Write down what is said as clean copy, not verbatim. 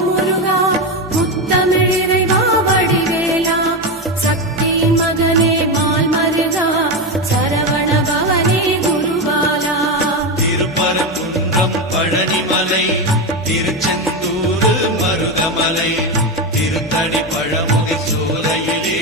முருகா முத்தமிழிறைவா வடிவேலா சக்தியின் மகனே மால் மருகா சரவண பவனே குருபாலா. திருப்பரங்குன்றம் பழனிமலை திருச்செந்தூர் மருகமலை திருத்தடி பழமுகை சோலையிலே